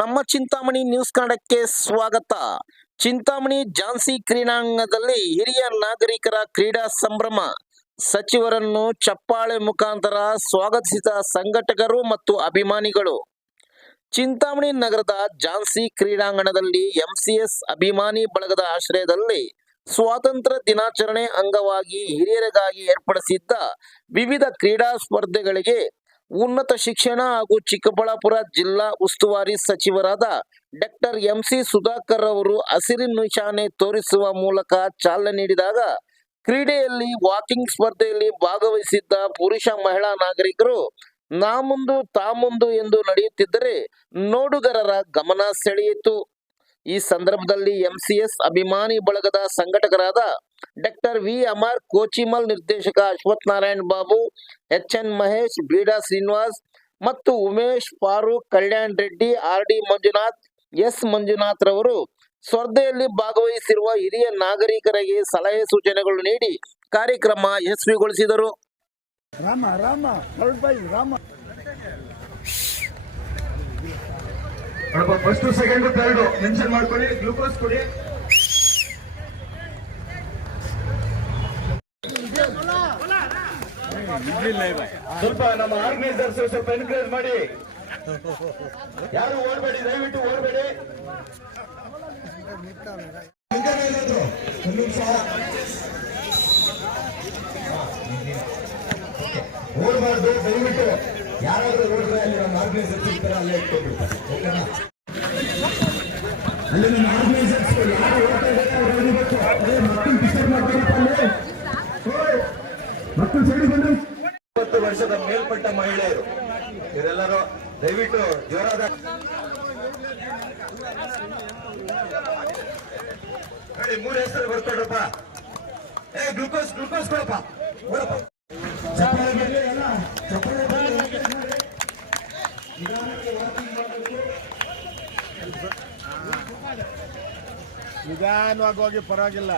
ನಮ್ಮ ಚಿಂತಾಮಣಿ ನ್ಯೂಸ್ ಕನ್ನಡಕ್ಕೆ ಸ್ವಾಗತ. ಚಿಂತಾಮಣಿ ಝಾನ್ಸಿ ಕ್ರೀಡಾಂಗಣದಲ್ಲಿ ಹಿರಿಯ ನಾಗರಿಕರ ಕ್ರೀಡಾ ಸಂಭ್ರಮ. ಸಚಿವರನ್ನು ಚಪ್ಪಾಳೆ ಮುಖಾಂತರ ಸ್ವಾಗತಿಸಿದ ಸಂಘಟಕರು ಮತ್ತು ಅಭಿಮಾನಿಗಳು. ಚಿಂತಾಮಣಿ ನಗರದ ಝಾನ್ಸಿ ಕ್ರೀಡಾಂಗಣದಲ್ಲಿ ಎಂಸಿಎಸ್ ಅಭಿಮಾನಿ ಬಳಗದ ಆಶ್ರಯದಲ್ಲಿ ಸ್ವಾತಂತ್ರ್ಯ ದಿನಾಚರಣೆ ಅಂಗವಾಗಿ ಹಿರಿಯರಿಗಾಗಿ ಏರ್ಪಡಿಸಿದ್ದ ವಿವಿಧ ಕ್ರೀಡಾ ಸ್ಪರ್ಧೆಗಳಿಗೆ ಉನ್ನತ ಶಿಕ್ಷಣ ಹಾಗೂ ಚಿಕ್ಕಬಳ್ಳಾಪುರ ಜಿಲ್ಲಾ ಉಸ್ತುವಾರಿ ಸಚಿವರಾದ ಡಾಕ್ಟರ್ ಎಂಸಿ ಸುಧಾಕರ್ ಅವರು ಹಸಿರು ನಿಶಾನೆ ತೋರಿಸುವ ಮೂಲಕ ಚಾಲನೆ ನೀಡಿದಾಗ, ಕ್ರೀಡೆಯಲ್ಲಿ ವಾಕಿಂಗ್ ಸ್ಪರ್ಧೆಯಲ್ಲಿ ಭಾಗವಹಿಸಿದ್ದ ಪುರುಷ ಮಹಿಳಾ ನಾಗರಿಕರು ನಾ ಮುಂದು ತಾ ಮುಂದು ಎಂದು ನಡೆಯುತ್ತಿದ್ದರೆ ನೋಡುಗರರ ಗಮನ ಸೆಳೆಯಿತು. ಈ ಸಂದರ್ಭದಲ್ಲಿ ಎಂಸಿಎಸ್ ಅಭಿಮಾನಿ ಬಳಗದ ಸಂಘಟಕರಾದ ಡಾಕ್ಟರ್ ವಿ ಅಮರ್, ಕೋಚಿಮಲ್ ನಿರ್ದೇಶಕ ಅಶ್ವಥ್ ನಾರಾಯಣ್ ಬಾಬು, ಎಚ್ಎನ್ ಮಹೇಶ್, ಬೀಡಾ ಶ್ರೀನಿವಾಸ್ ಮತ್ತು ಉಮೇಶ್, ಫಾರೂಕ್, ಕಲ್ಯಾಣ್ ರೆಡ್ಡಿ, ಆರ್.ಡಿ. ಮಂಜುನಾಥ್, ಎಸ್ ಮಂಜುನಾಥ್ ರವರು ಸ್ಪರ್ಧೆಯಲ್ಲಿ ಭಾಗವಹಿಸಿರುವ ಹಿರಿಯ ನಾಗರಿಕರಿಗೆ ಸಲಹೆ ಸೂಚನೆಗಳು ನೀಡಿ ಕಾರ್ಯಕ್ರಮ ಯಶಸ್ವಿಗೊಳಿಸಿದರು. ಫಸ್ಟ್ ಸೆಕೆಂಡ್ ಥರ್ಡ್ ಮೆನ್ಷನ್ ಮಾಡ್ಕೊಳ್ಳಿ. ಗ್ಲೂಕೋಸ್ ಕೊಡಿ. ಸ್ವಲ್ಪ ನಮ್ಮ ಆರ್ಗನೈಸರ್ಸ್ ಸ್ವಲ್ಪ ಎನ್ಕರೇಜ್ ಮಾಡಿ. ಯಾರು ಓಡಬೇಡಿ, ದಯವಿಟ್ಟು ಓಡಬೇಡಿ. ಓಡಬಾರ್ದು, ದಯವಿಟ್ಟು ಯಾರಾದ್ರೂ ಓಡಿದ್ರೆ ಅಲ್ಲಿ ನಮ್ಮ ಆರ್ಗನೈಸರ್ಸ್ ಇರ್ತಾರೆ, ಅಲ್ಲೇ ಇಟ್ಕೊಂಡ್ಬಿಡ್ತಾರೆ. ಓಕೆನಾ? ಅಲ್ಲಿ ನಮ್ಮ ಆರ್ಗನೈಸರ್ಸ್ ಯಾರು ಓಡ್ತಾ ಇದ್ದಾರೆ ಮಕ್ಕಳು ಡಿಸ್ಟರ್ಬ್ ಮಾಡ್ಬೇಕಪ್ಪ. ಅಲ್ಲಿ ಮಕ್ಕಳು ಸೈಡ್ ಬಂದು 20 ವರ್ಷದ ಮೇಲ್ಪಟ್ಟ ಮಹಿಳೆಯರು ಇವರೆಲ್ಲರೂ ದಯವಿಟ್ಟು ಜೋರಾದ ನೋಡಿ. 3 ಹೆಸರು ಬರ್ಕೊಡ್ರಪ್ಪ. ಗ್ಲೂಕೋಸ್ ಕೊಡಪ್ಪ. ನಿಧಾನವಾಗಿ ಹೋಗಿ, ಪರವಾಗಿಲ್ಲ.